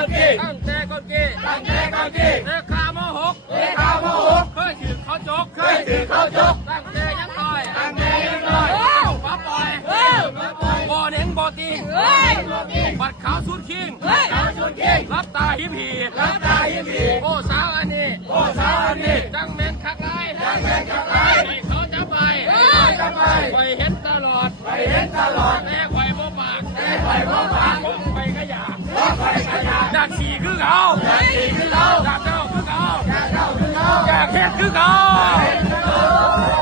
คนกี้ ตั้งแต่คนกี้ ตั้งแต่คนกี้ เลขาโมหก เลขาโมโห เคยถือเขาจก เคยถือเข้าจก ตั้งแต่ยังต่อย ตั้งแต่ยังน้อย ป้าปล่อยบ่อเน้นบ่อตีบัดขาวสุดคิง เขาชุดกี้ รับตาหิบหี รับตายิ้มดี โอ้สาวอันนี้ โอ้สาวอันนี้ จังแม่นคักไร ตั้งแต่กับไร ให้เขาจะไป จะไป ไปเห็นตลอด ไปเห็นตลอด แต่คอยบ่ปาก แต่ไปพ่อปาก ไปก็อยาก พ่อไปขยัน อยากขี่คือเขา ดีขึ้นเรา อยากเจ้าคือเขา อยากเข้าขึ้นเรา อยากเฮ็ดคือเขา เห็นเรา